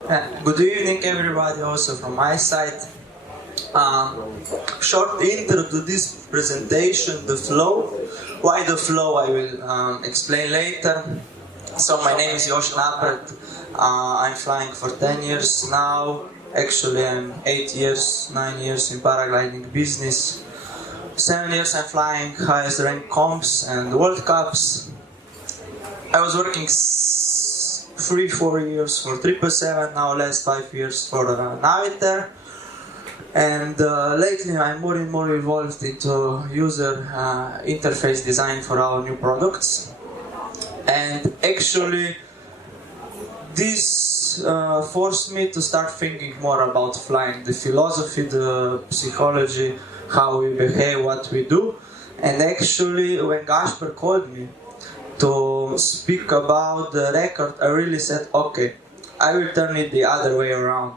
Good evening, everybody, also from my side. Short intro to this presentation, the flow. Why the flow, I will explain later. So my name is Jost Napret. I'm flying for 10 years now. Actually, I'm 8 years, 9 years in paragliding business. 7 years I'm flying highest rank comps and World Cups. I was working 3-4 years for 777, now last 5 years for Naviter. And lately I'm more and more involved into user interface design for our new products. And actually this forced me to start thinking more about flying, the philosophy, the psychology, how we behave, what we do. And actually when Gasper called me to speak about the record, I really said, okay, I will turn it the other way around.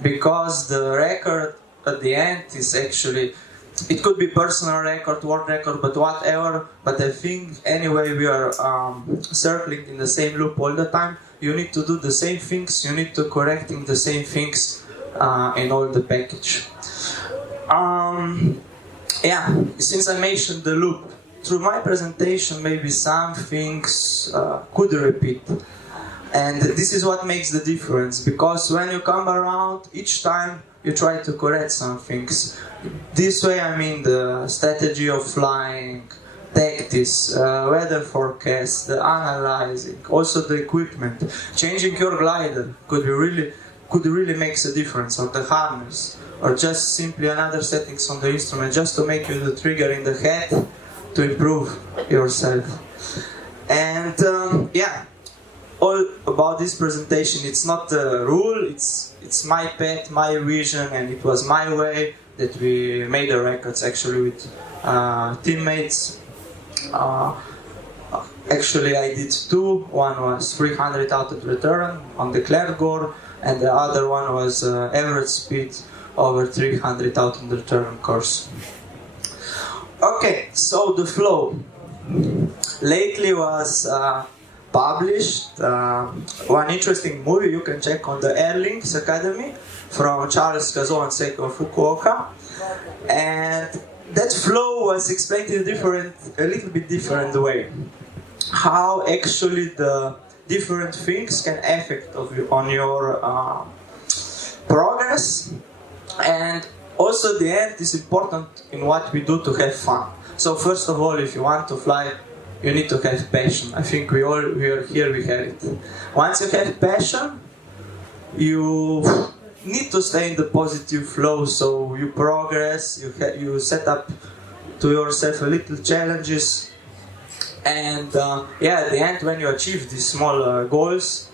Because the record at the end is actually, it could be personal record, world record, but whatever. But I think anyway we are circling in the same loop all the time. You need to do the same things, you need to correcting the same things in all the package. Since I mentioned the loop, through my presentation maybe some things could repeat. And this is what makes the difference, because when you come around, each time you try to correct some things. This way I mean the strategy of flying, tactics, weather forecast, the analyzing, also the equipment. Changing your glider could really makes a difference, or the harness, or just simply another settings on the instrument, just to make you the trigger in the head to improve yourself. And all about this presentation. It's not a rule, it's my path, my vision, and it was my way that we made the records actually with teammates. Actually I did two. One was 300 out of return on declared gore, and the other one was average speed over 300 out of return course. Okay, so the flow. Lately was published one interesting movie you can check on the Air Links Academy from Charles Cazot and Seiko Fukuoka, and that flow was explained in a little bit different way. How actually the different things can affect on your progress, and also the end is important in what we do to have fun. So first of all, if you want to fly, you need to have passion. I think we are here, we have it. Once you have passion, you need to stay in the positive flow, so you progress, you set up to yourself a little challenges, and at the end when you achieve these small goals,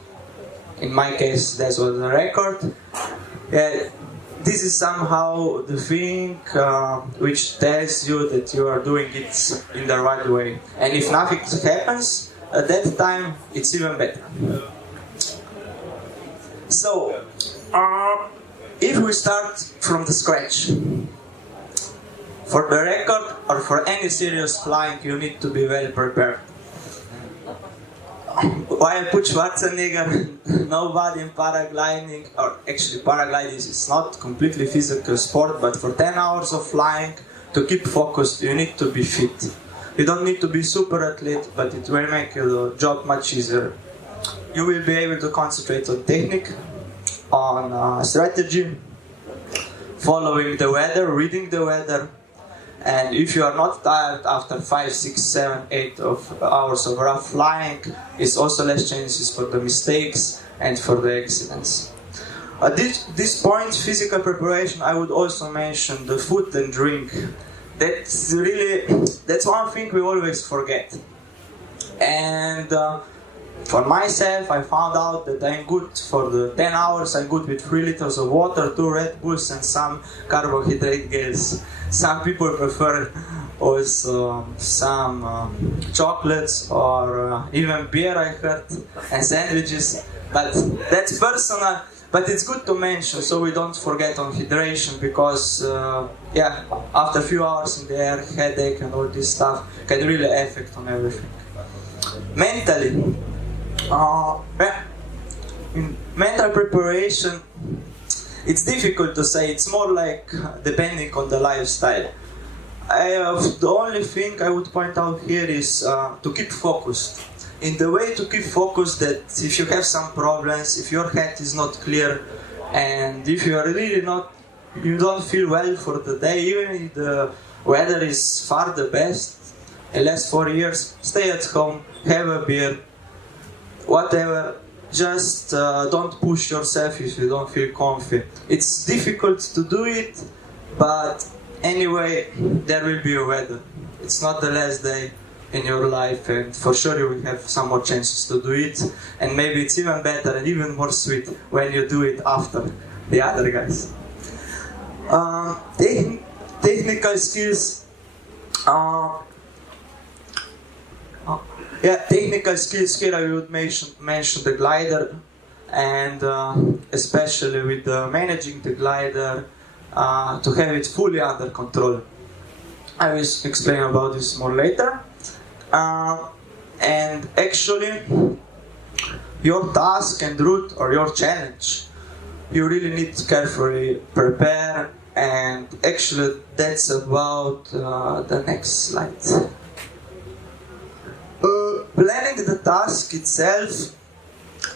in my case that was the record, this is somehow the thing which tells you that you are doing it in the right way. And if nothing happens, at that time, it's even better. So, if we start from the scratch, for the record or for any serious flying, you need to be well prepared. Why I put Schwarzenegger? Nobody in paragliding, or actually paragliding is not completely physical sport, but for 10 hours of flying, to keep focused, you need to be fit. You don't need to be super athlete, but it will make your job much easier. You will be able to concentrate on technique, on strategy, following the weather, reading the weather. And if you are not tired after 5, 6, 7, 8 hours of rough flying, it's also less chances for the mistakes and for the accidents. At this point, physical preparation, I would also mention the food and drink. That's one thing we always forget. And for myself, I found out that I'm good for the 10 hours, I'm good with 3 liters of water, 2 Red Bulls and some carbohydrate gels. Some people prefer also some chocolates or even beer, I heard, and sandwiches, but that's personal. But it's good to mention so we don't forget on hydration, because after a few hours in the air, headache and all this stuff can really affect on everything. Mentally, In mental preparation, it's difficult to say. It's more like depending on the lifestyle. The only thing I would point out here is to keep focused. In the way to keep focused, that if you have some problems, if your head is not clear, and if you are really you don't feel well for the day, even if the weather is far the best, in the last 4 years, stay at home, have a beer, whatever. Just don't push yourself if you don't feel comfy. It's difficult to do it, but anyway, there will be a weather. It's not the last day in your life, and for sure you will have some more chances to do it, and maybe it's even better and even more sweet when you do it after the other guys. Technical skills. Technical skills here I would mention the glider, and especially with managing the glider, to have it fully under control. I will explain about this more later. And actually, your task and route or your challenge, you really need to carefully prepare, and actually that's about the next slide. Planning the task itself,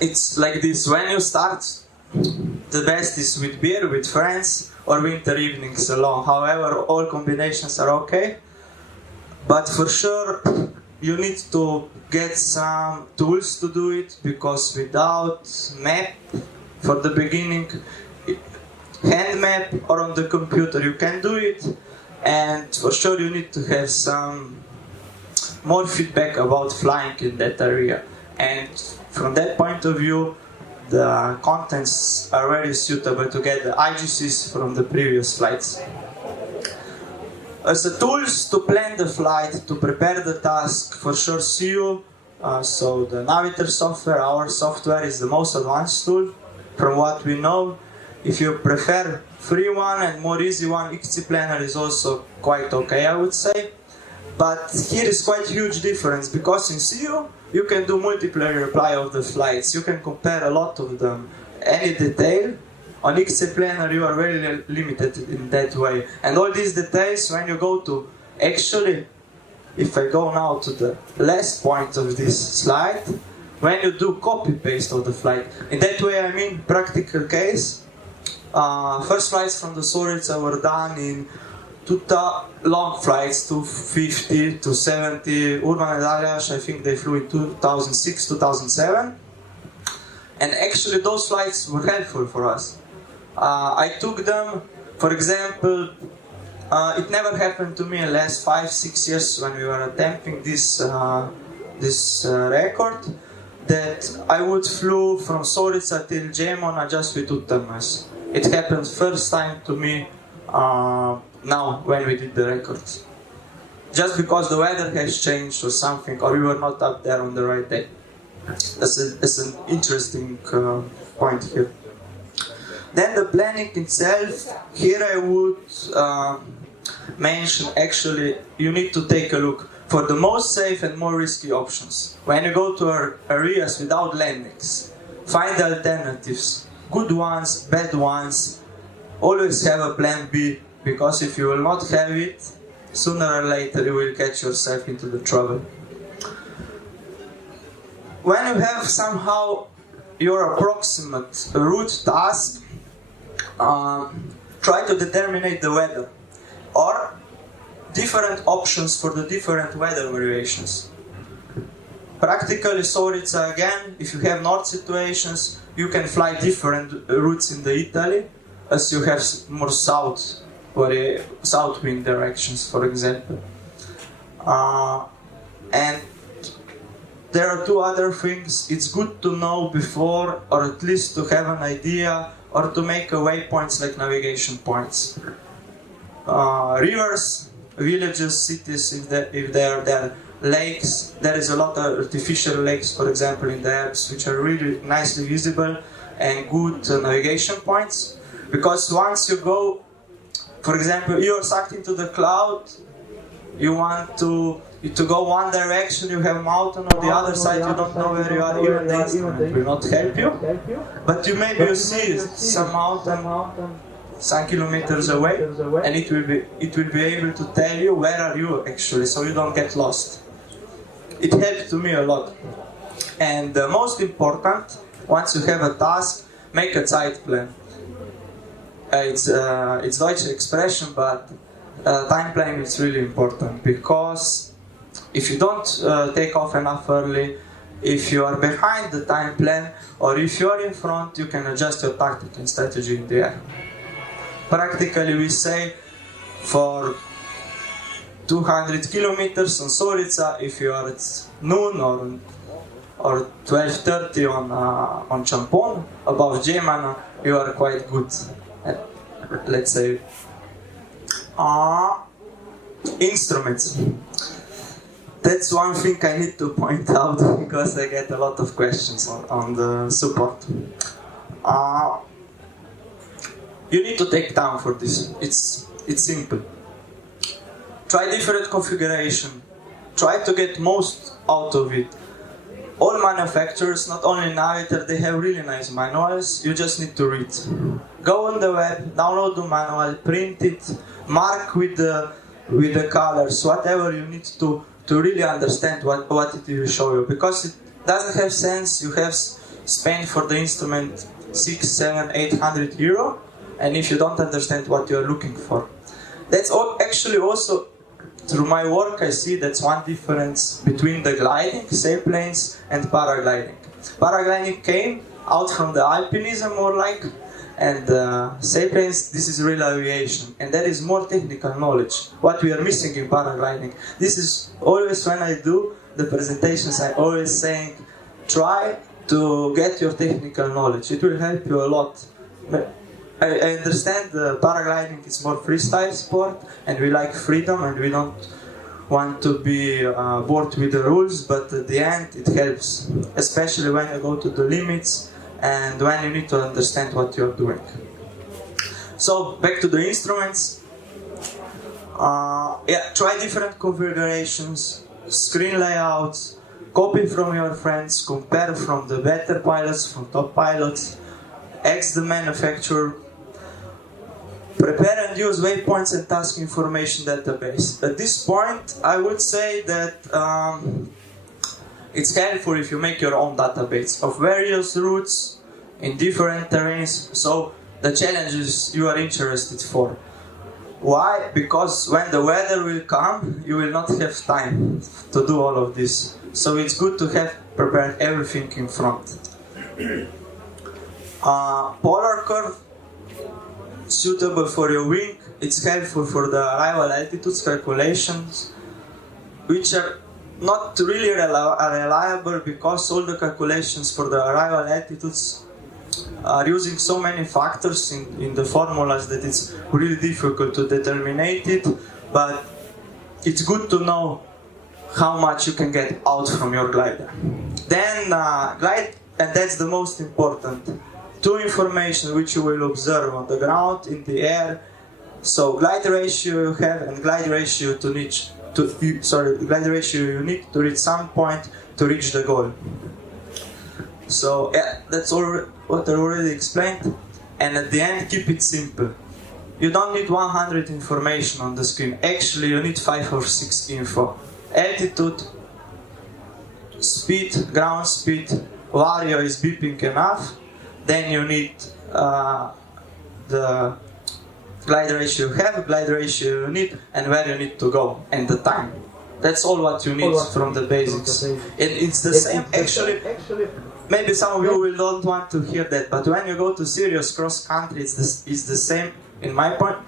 it's like this. When you start, the best is with beer, with friends, or winter evenings alone. However, all combinations are okay. But for sure, you need to get some tools to do it, because without map for the beginning, hand map or on the computer, you can do it. And for sure, you need to have some more feedback about flying in that area. And from that point of view, the contents are very suitable to get the IGCs from the previous flights. As the tools to plan the flight, to prepare the task, for sure CU, so the Navigator software, our software is the most advanced tool from what we know. If you prefer free one and more easy one, XC Planner is also quite okay, I would say. But here is quite huge difference, because in CU you can do multiple reply of the flights, you can compare a lot of them, any detail. On XC Planner you are very limited in that way. And all these details, when you go to, actually, if I go now to the last point of this slide, when you do copy-paste of the flight, in that way I mean practical case. First flights from the Sorica were done in long flights, 250, 270, Urban and Aljaž, I think they flew in 2006, 2007. And actually those flights were helpful for us. I took them, for example, it never happened to me in the last 5-6 years when we were attempting this record, that I would flew from Sorica till Gemona just with UTMS. It happened first time to me now when we did the records. Just because the weather has changed or something, or we were not up there on the right day. That's an interesting point here. Then the planning itself, here I would mention, actually you need to take a look for the most safe and more risky options. When you go to areas without landings, find the alternatives, good ones, bad ones. Always have a plan B, because if you will not have it, sooner or later you will get yourself into the trouble. When you have somehow your approximate route task, try to determine the weather, or different options for the different weather variations. Practically, Sorica again, if you have north situations, you can fly different routes in the Italy, as you have more south wind directions, for example. And there are two other things. It's good to know before, or at least to have an idea, or to make waypoints like navigation points. Rivers, villages, cities, if they are there, lakes, there is a lot of artificial lakes, for example, in the Alps, which are really nicely visible and good navigation points. Because once you go, for example, you are sucked into the cloud, you want to go one direction, you have mountain on the other side, you don't know where you are, even the instrument will not help you. But you see some mountain some kilometers away, and it will be able to tell you where are you actually, so you don't get lost. It helped to me a lot. And the most important, once you have a task, make a Zeitplan. It's Deutsche expression, but time planning is really important, because if you don't take off enough early, if you are behind the time plan, or if you are in front, you can adjust your tactic and strategy in the air. Practically, we say for 200 kilometers on Sorica, if you are at noon or 12:30 on Champon, above Gemana, you are quite good. Let's say instruments. That's one thing I need to point out, because I get a lot of questions on the support. You need to take time for this. It's simple. Try different configuration. Try to get most out of it. All manufacturers, not only Navigator, they have really nice manuals. You just need to read. Go on the web, download the manual, print it, mark with the colors, whatever you need to really understand what it will show you. Because it doesn't have sense you have spent for the instrument 600, 700, 800 euro, and if you don't understand what you are looking for. That's actually also, through my work, I see that's one difference between the gliding, sailplanes, and paragliding. Paragliding came out from the alpinism more like, and sailplanes, this is real aviation, and that is more technical knowledge. What we are missing in paragliding. This is always when I do the presentations, I always saying, try to get your technical knowledge. It will help you a lot. I understand paragliding is more freestyle sport, and we like freedom, and we don't want to be bored with the rules, but at the end it helps, especially when you go to the limits and when you need to understand what you're doing. So back to the instruments. Try different configurations, screen layouts, copy from your friends, compare from the better pilots, from top pilots, ask the manufacturer. Prepare and use waypoints and task information database. At this point, I would say that it's helpful if you make your own database of various routes in different terrains, so the challenges you are interested for. Why? Because when the weather will come, you will not have time to do all of this. So it's good to have prepared everything in front. Polar curve, suitable for your wing. It's helpful for the arrival altitudes calculations, which are not really reliable, because all the calculations for the arrival altitudes are using so many factors in the formulas that it's really difficult to determine it, but it's good to know how much you can get out from your glider. Then glide, and that's the most important. Two information which you will observe on the ground, in the air. So glide ratio you have, and glide ratio glide ratio you need to reach some point to reach the goal. So that's all what I already explained. And at the end, keep it simple. You don't need 100 information on the screen. Actually, you need 5 or 6 info. Altitude, speed, ground speed, vario is beeping enough. Then you need the glide ratio you have, glide ratio you need, and where you need to go, and the time. That's all what you need from the basics. And it's the same, actually, maybe some of you will not want to hear that, but when you go to serious cross country, it's the same,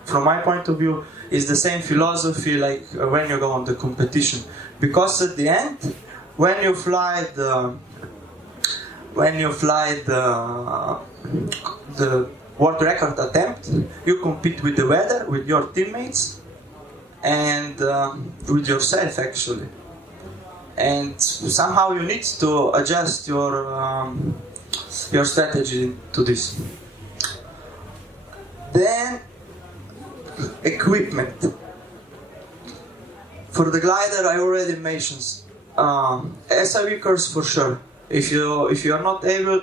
from my point of view, it's the same philosophy like when you go on the competition. Because at the end, when you fly the world record attempt, you compete with the weather, with your teammates, and with yourself actually. And somehow you need to adjust your strategy to this. Then equipment. For the glider, I already mentioned SIV curves for sure. If you are not able,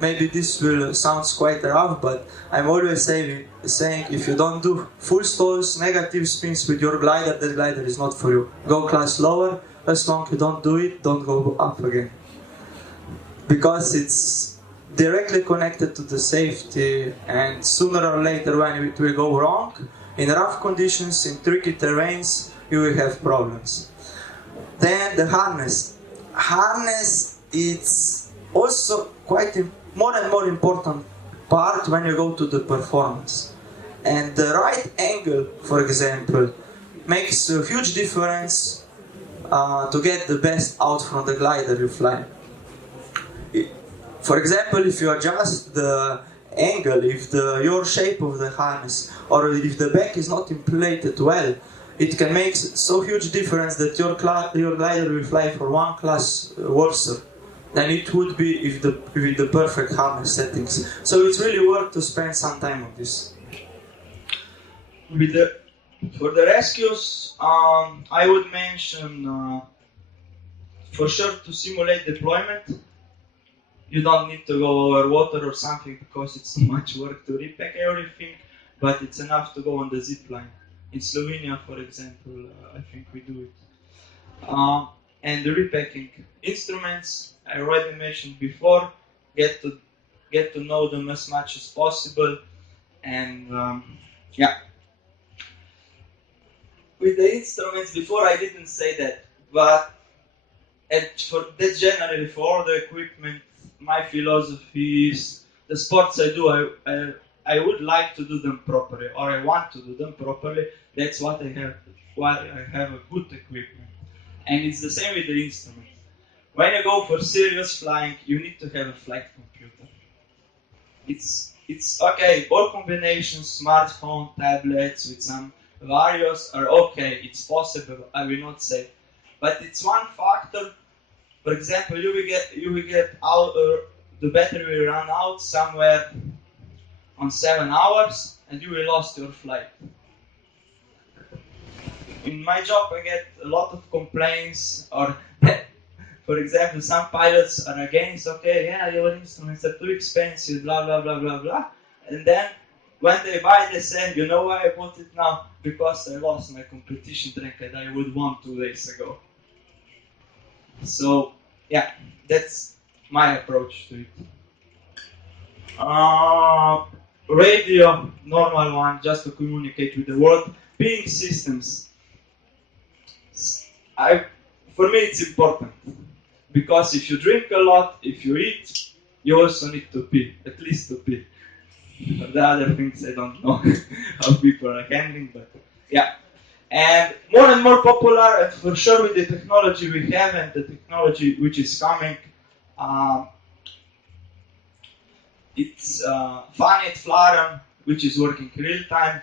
maybe this will sound quite rough, but I'm always saying if you don't do full stalls, negative spins with your glider, that glider is not for you. Go class lower. As long as you don't do it, don't go up again. Because it's directly connected to the safety, and sooner or later when it will go wrong, in rough conditions, in tricky terrains, you will have problems. Then the harness. Harness is also quite more and more important part when you go to the performance. And the right angle, for example, makes a huge difference to get the best out from the glider you fly. For example, if you adjust the angle, if your shape of the harness, or if the back is not inflated well, it can make so huge difference that your glider will fly for one class worse than it would be with the perfect harness settings. So it's really worth to spend some time on this. For the rescues, I would mention for sure to simulate deployment. You don't need to go over water or something because it's too much work to repack everything, but it's enough to go on the zip line. In Slovenia, for example, I think we do it. And the repacking instruments, I already mentioned before, get to know them as much as possible, and yeah. With the instruments, before I didn't say that, but that's generally for all the equipment. My philosophy is the sports I do, I would like to do them properly, or I want to do them properly. That's what I have. Why I have a good equipment, and it's the same with the instruments. When you go for serious flying, you need to have a flight computer. It's okay. All combinations, smartphone, tablets with some various are okay. It's possible. I will not say, but it's one factor. For example, you will get out. The battery will run out somewhere on 7 hours, and you will lose your flight. In my job, I get a lot of complaints, or for example, some pilots are against, okay, yeah, your instruments are too expensive, blah, blah, blah, blah, blah. And then when they buy, they say, you know why I bought it now? Because I lost my competition track that I would won 2 days ago. So, yeah, that's my approach to it. Radio, normal one, just to communicate with the world. Ping systems. For me, it's important. Because if you drink a lot, if you eat, you also need to pee, at least to pee. For the other things, I don't know how people are handling, but yeah. And more popular, and for sure with the technology we have and the technology which is coming, it's Fanet Flarum, which is working real time.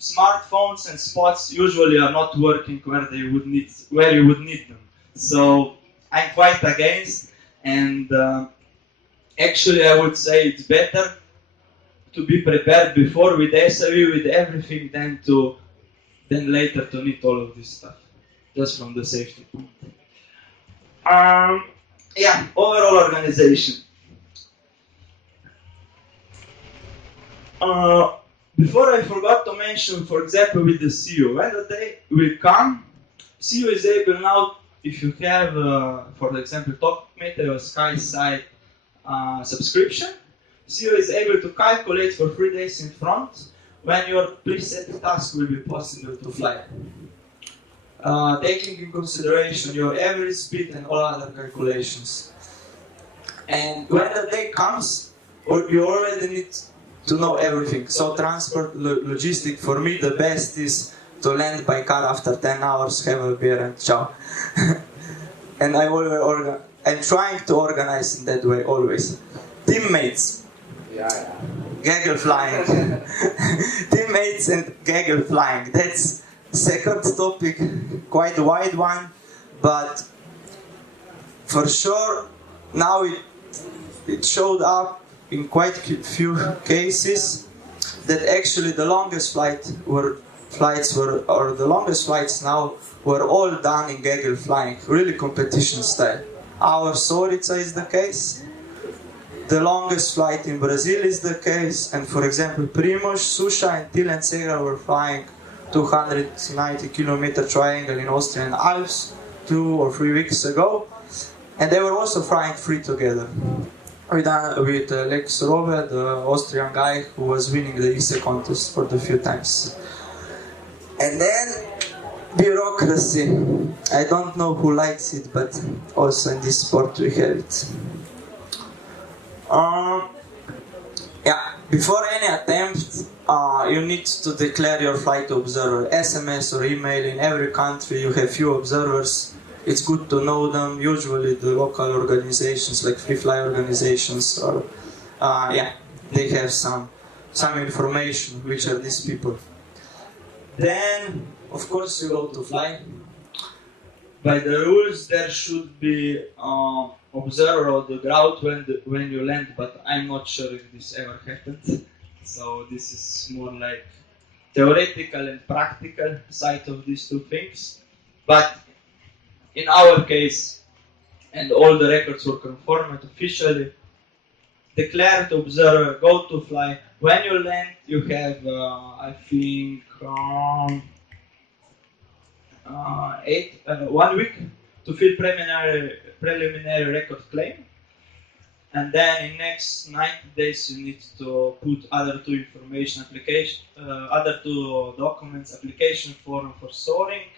Smartphones and spots usually are not working where you would need them. So I'm quite against, and actually I would say it's better to be prepared before with SIV, with everything, than later to need all of this stuff, just from the safety point. Yeah, overall organization. Before I forgot to mention, for example, with the CEO, when the day will come, CEO is able now, if you have, for example, TalkMate or SkySide subscription, CEO is able to calculate for 3 days in front when your preset task will be possible to fly. Taking in consideration your average speed and all other calculations. And when the day comes, you already need to know everything. So transport, logistic, for me the best is to land by car after 10 hours, have a beer and ciao. And I'm trying to organize in that way always. Teammates. Gaggle flying. Teammates and gaggle flying. That's second topic, quite a wide one, but for sure now it showed up in quite a few cases that actually the longest flight were flights were, or the longest flights now, were all done in gaggle flying, really competition style. Our Sorica is the case. The longest flight in Brazil is the case, and for example, Primož, Susha, and Til and Segra were flying 290 kilometer triangle in Austrian Alps 2 or 3 weeks ago, and they were also flying free together with Lex Robe, the Austrian guy who was winning the ISE contest for the few times. And then bureaucracy. I don't know who likes it, but also in this sport we have it. Before any attempt, you need to declare your flight observer. SMS or email. In every country you have few observers. It's good to know them. Usually the local organizations, like free fly organizations, or they have some information which are these people. Then, of course, you go to fly. By the rules, there should be observer on the ground when you land, but I'm not sure if this ever happened. So this is more like theoretical and practical side of these two things. But in our case, and all the records were confirmed officially, declared observer, go to fly. When you land, you have, I think, 1 week to fill preliminary record claim, and then in next 90 days you need to put other two documents: application form for soaring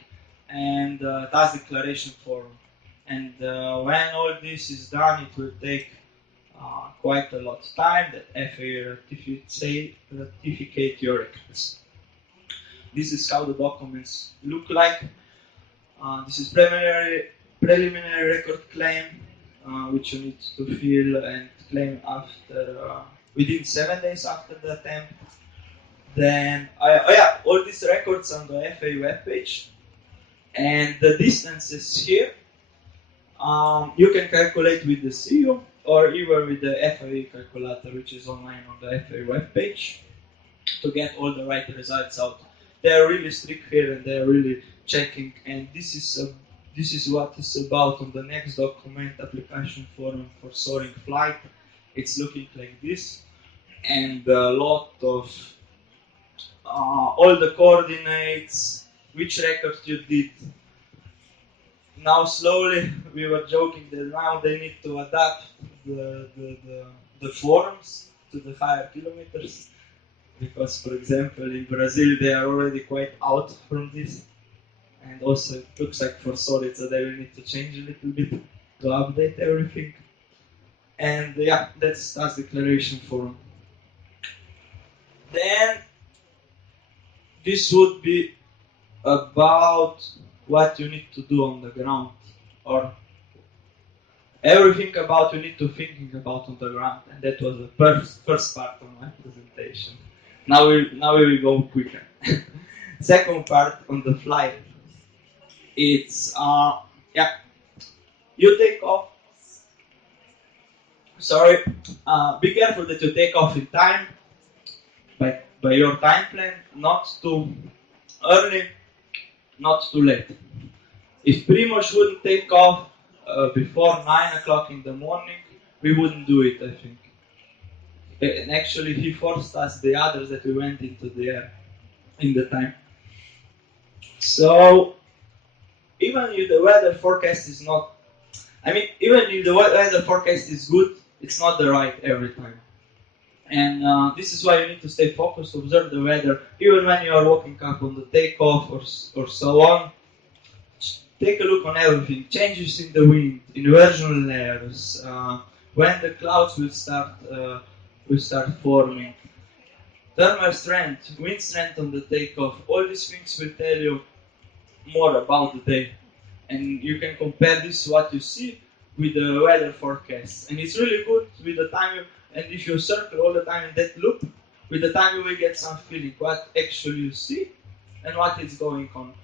and task declaration form. And when all this is done, it will take quite a lot of time that FAA ratify your records. This is how the documents look like. This is preliminary record claim, which you need to fill and claim after within 7 days after the attempt. Then, all these records on the FAA webpage, and the distances here you can calculate with the CU or even with the FAA calculator, which is online on the FAA webpage, to get all the right results out. They're really strict here and they're really checking, and this is what is about on the next document: application form for soaring flight. It's looking like this, and a lot of all the coordinates, which records you did. Now slowly, we were joking that now they need to adapt the forms to the higher kilometers, because, for example, in Brazil they are already quite out from this, and also it looks like for solid, so they will need to change a little bit to update everything. And that's task declaration form. Then this would be about what you need to do on the ground, or everything about you need to thinking about on the ground, and that was the first part of my presentation. Now we will go quicker. Second part on the flight. It's you take off. Sorry, be careful that you take off in time by your time plan, not too early, not too late. If Primož wouldn't take off before 9 o'clock in the morning, we wouldn't do it, I think. And actually, he forced us, the others, that we went into the air in the time. So, even if the weather forecast is not, even if the weather forecast is good, it's not the right every time. And this is why you need to stay focused, observe the weather, even when you are walking up on the takeoff or so on. Take a look on everything, changes in the wind, inversion layers, when the clouds will start forming, thermal strength, wind strength on the takeoff. All these things will tell you more about the day, and you can compare this to what you see with the weather forecast. And it's really good with the time, and if you circle all the time in that loop, with the time you will get some feeling what actually you see and what is going on.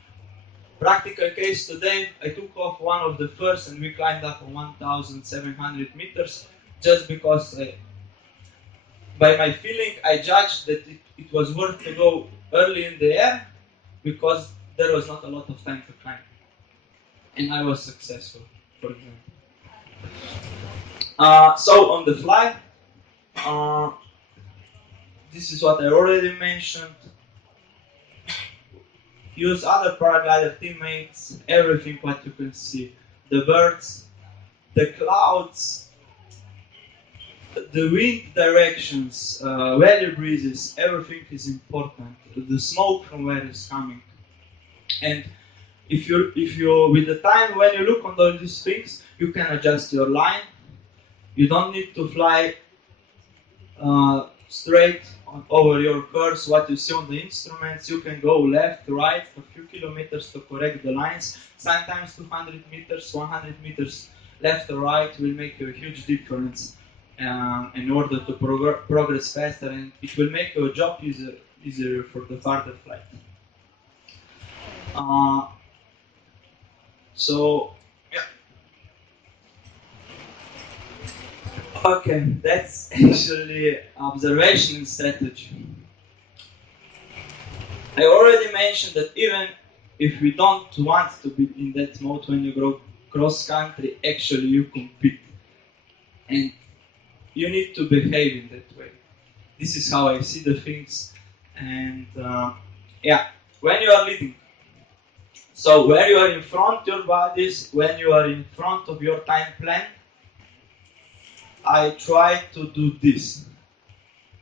Practical case today, I took off one of the first and we climbed up on 1,700 meters just because by my feeling I judged that it was worth to go early in the air because there was not a lot of time to climb. And I was successful, for example. So on the fly, this is what I already mentioned. Use other paraglider teammates, everything what you can see. The birds, the clouds, the wind directions, valley breezes, everything is important. The smoke from where it's coming. And if you with the time when you look on all these things, you can adjust your line. You don't need to fly straight over your course, what you see on the instruments. You can go left, right, a few kilometers to correct the lines. Sometimes 200 meters, 100 meters left or right will make you a huge difference in order to progress faster, and it will make your job easier for the farther flight. So, yeah. Okay, that's actually observation and strategy. I already mentioned that even if we don't want to be in that mode when you go cross country, actually you compete. And you need to behave in that way. This is how I see the things. And yeah, when you are leading, so where you are in front your bodies, when you are in front of your time plan, I try to do this.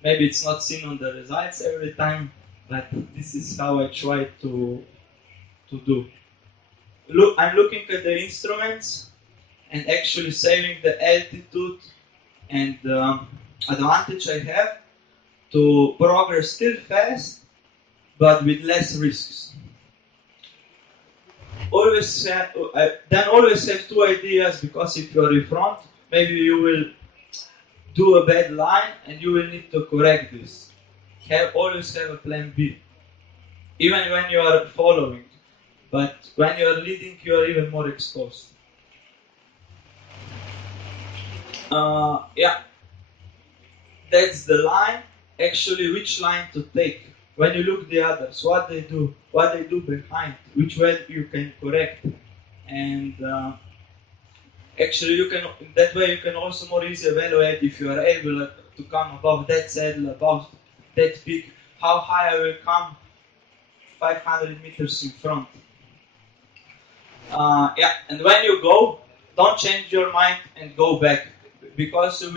Maybe it's not seen on the results every time, but this is how I try to do. Look, I'm looking at the instruments and actually saving the altitude and the advantage I have to progress still fast, but with less risks. Always have two ideas, because if you're in front, maybe you will do a bad line and you will need to correct this. Always have a plan B, even when you are following. But when you are leading, you are even more exposed. Yeah, that's the line. Actually, which line to take. When you look the others, what they do behind, which way you can correct, and actually that way you can also more easily evaluate if you are able to come above that saddle, above that peak, how high I will come 500 meters in front. Yeah, and when you go, don't change your mind and go back, because you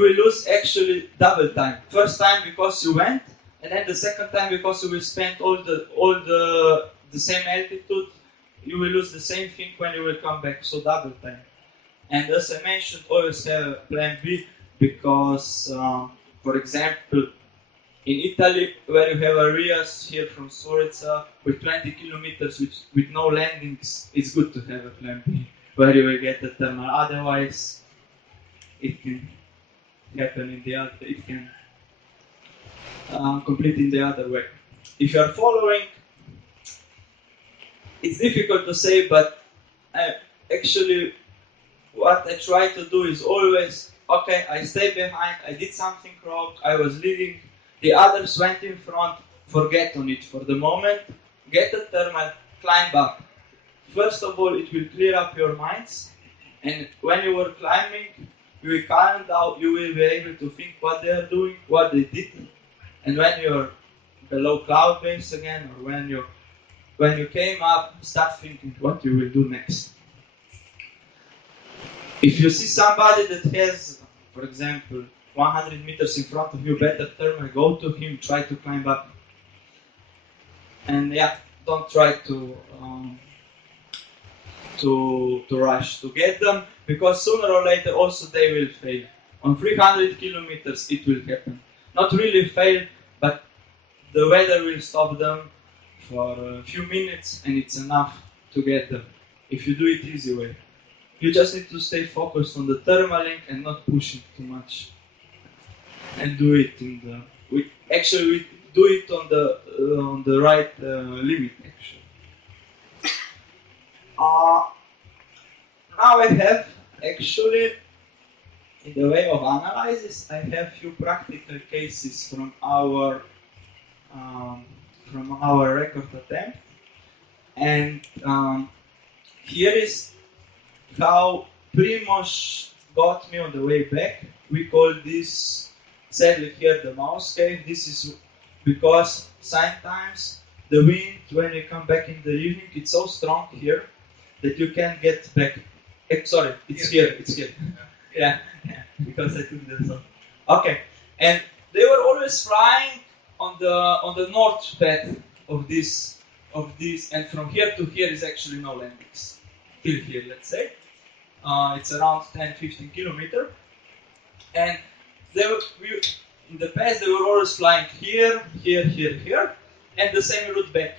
will lose actually double time. First time because you went, and then the second time because you will spend all the same altitude. You will lose the same thing when you will come back, so double time. And as I mentioned, always have a plan B, because, for example, in Italy, where you have areas here from Sorica with 20 kilometers with no landings, it's good to have a plan B, where you will get the thermal. Otherwise, it can happen in the other. It can complete in the other way. If you are following, it's difficult to say, but actually, what I try to do is always, okay, I stay behind, I did something wrong, I was leading, the others went in front, forget on it for the moment, get the thermal, climb up. First of all, it will clear up your minds, and when you were climbing, you will calm down, you will be able to think what they are doing, what they did, and when you're below cloud base again, or when you came up, start thinking what you will do next. If you see somebody that has, for example, 100 meters in front of you, better thermal, go to him, try to climb up. And yeah, don't try to rush to get them, because sooner or later also they will fail. On 300 kilometers it will happen. Not really fail, but the weather will stop them for a few minutes, and it's enough to get them, if you do it easy way. You just need to stay focused on the thermaling and not pushing too much. And do it we do it on the right limit, actually. Now I have, actually, in the way of analysis, I have few practical cases from our from our record attempt. And here is how Primoz got me on the way back. We call this, sadly here, the mouse cave. This is because sometimes the wind, when you come back in the evening, it's so strong here that you can't get back. Sorry, it's here. Yeah, because I took the song. Okay, and they were always flying on the north path of this, and from here to here is actually no landings. Till here, let's say. It's around 10-15 kilometers. And in the past they were always flying here, and the same route back.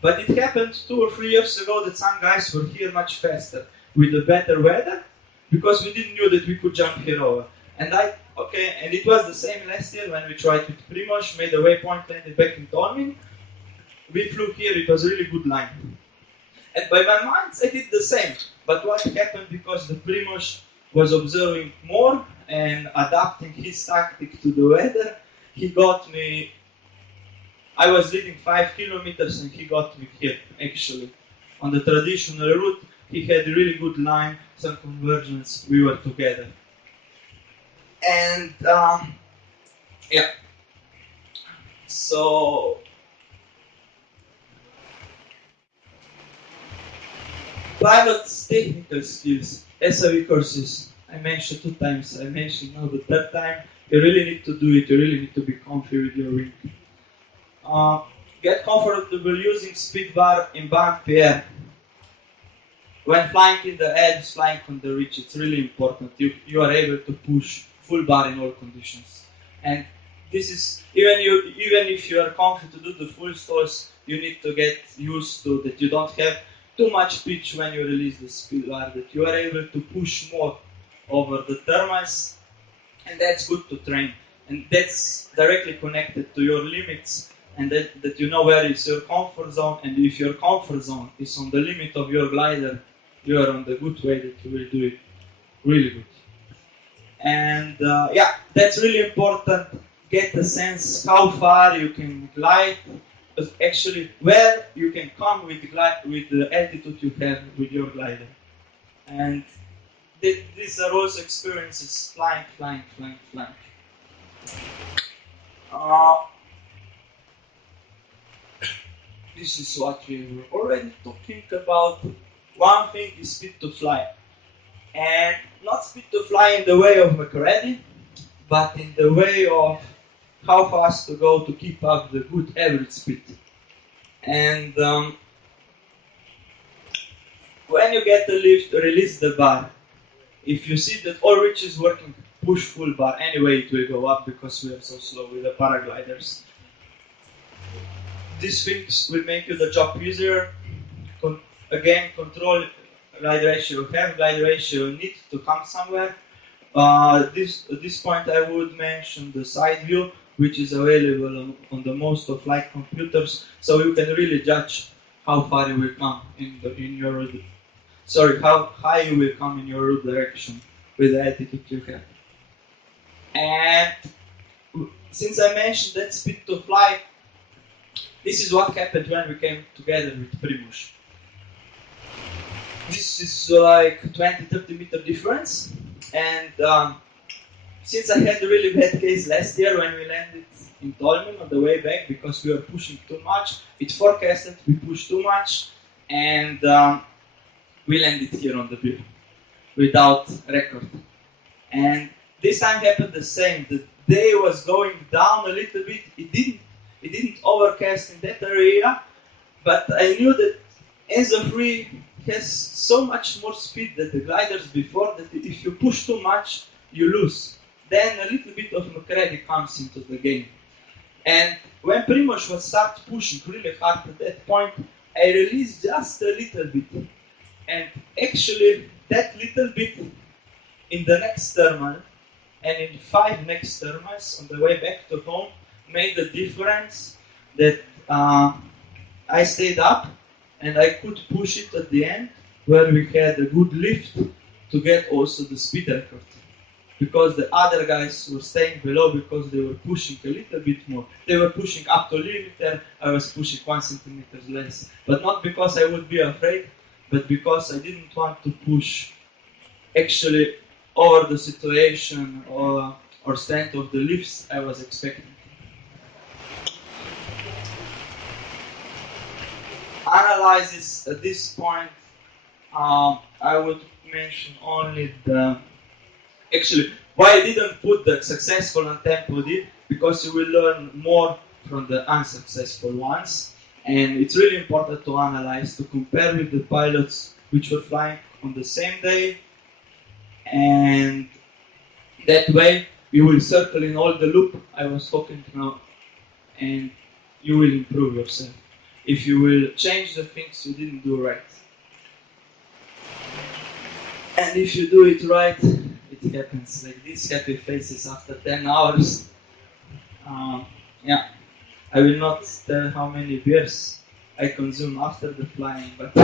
But it happened 2 or 3 years ago that some guys were here much faster with the better weather, because we didn't know that we could jump here over. And it was the same last year when we tried with Primoz, made a waypoint, landed back in Tolmin. We flew here, it was a really good line. And by my mind, I did the same. But what happened, because the Primoz was observing more and adapting his tactic to the weather, he got me. I was leading 5 kilometers and he got me here, actually. On the traditional route, he had a really good line, some convergence, we were together. And, yeah. So, pilot's technical skills, SAV courses, I mentioned 2 times, I mentioned now the 3rd time, you really need to do it, you really need to be comfy with your wing. Get comfortable using speed bar in bank PR. When flying in the edge, flying on the ridge, it's really important. You are able to push full bar in all conditions. And this is, even if you are confident to do the full stalls, you need to get used to that you don't have too much pitch when you release the speed bar, that you are able to push more over the thermals, and that's good to train. And that's directly connected to your limits, and that you know where is your comfort zone, and if your comfort zone is on the limit of your glider, you are on the good way that you will do it really good. And yeah, that's really important. Get a sense how far you can glide, actually where you can come with the altitude you have with your glider. And these are also experiences flying. This is what we were already talking about. One thing is speed to fly. And not speed to fly in the way of McCready, but in the way of how fast to go to keep up the good average speed. And when you get the lift, release the bar. If you see that all reach is working, push full bar. Anyway, it will go up because we are so slow with the paragliders. These things will make you the job easier. Again, control glide ratio. Have glide ratio need to come somewhere. At this point, I would mention the side view, which is available on the most of flight computers, so you can really judge how far you will come how high you will come in your route direction with the altitude you have. And since I mentioned that speed to fly, this is what happened when we came together with Primoz. This is like 20-30 meter difference, and since I had a really bad case last year when we landed in Tolmin on the way back because we were pushing too much, it forecasted we pushed too much, and we landed here on the beer without record. And this time happened the same. The day was going down a little bit. It didn't overcast in that area, but I knew that ENSO3 has so much more speed than the gliders before that if you push too much, you lose. Then a little bit of McCready comes into the game. And when Primoz was start pushing really hard at that point, I released just a little bit. And actually, that little bit in the next thermal and in 5 next thermals on the way back to home made the difference that I stayed up and I could push it at the end where we had a good lift to get also the speed record. because the other guys were staying below because they were pushing a little bit more. They were pushing up to a limiter, I was pushing 1 centimeter less. But not because I would be afraid, but because I didn't want to push actually over the situation or strength of the lifts I was expecting. Analysis at this point, I would mention only actually why I didn't put the successful on tempo did, because you will learn more from the unsuccessful ones, and it's really important to analyze, to compare with the pilots which were flying on the same day, and that way you will circle in all the loop I was talking now, and you will improve yourself if you will change the things you didn't do right. And if you do it right, it happens. Like these happy faces after 10 hours. Yeah, I will not tell how many beers I consume after the flying, but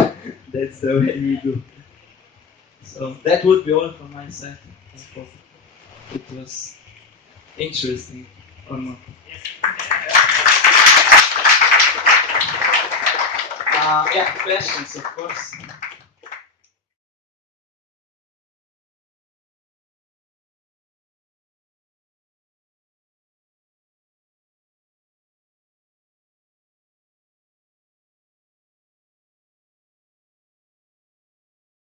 that's the way we do. So that would be all from my side. I hope it was interesting or not. Yeah, questions, of course.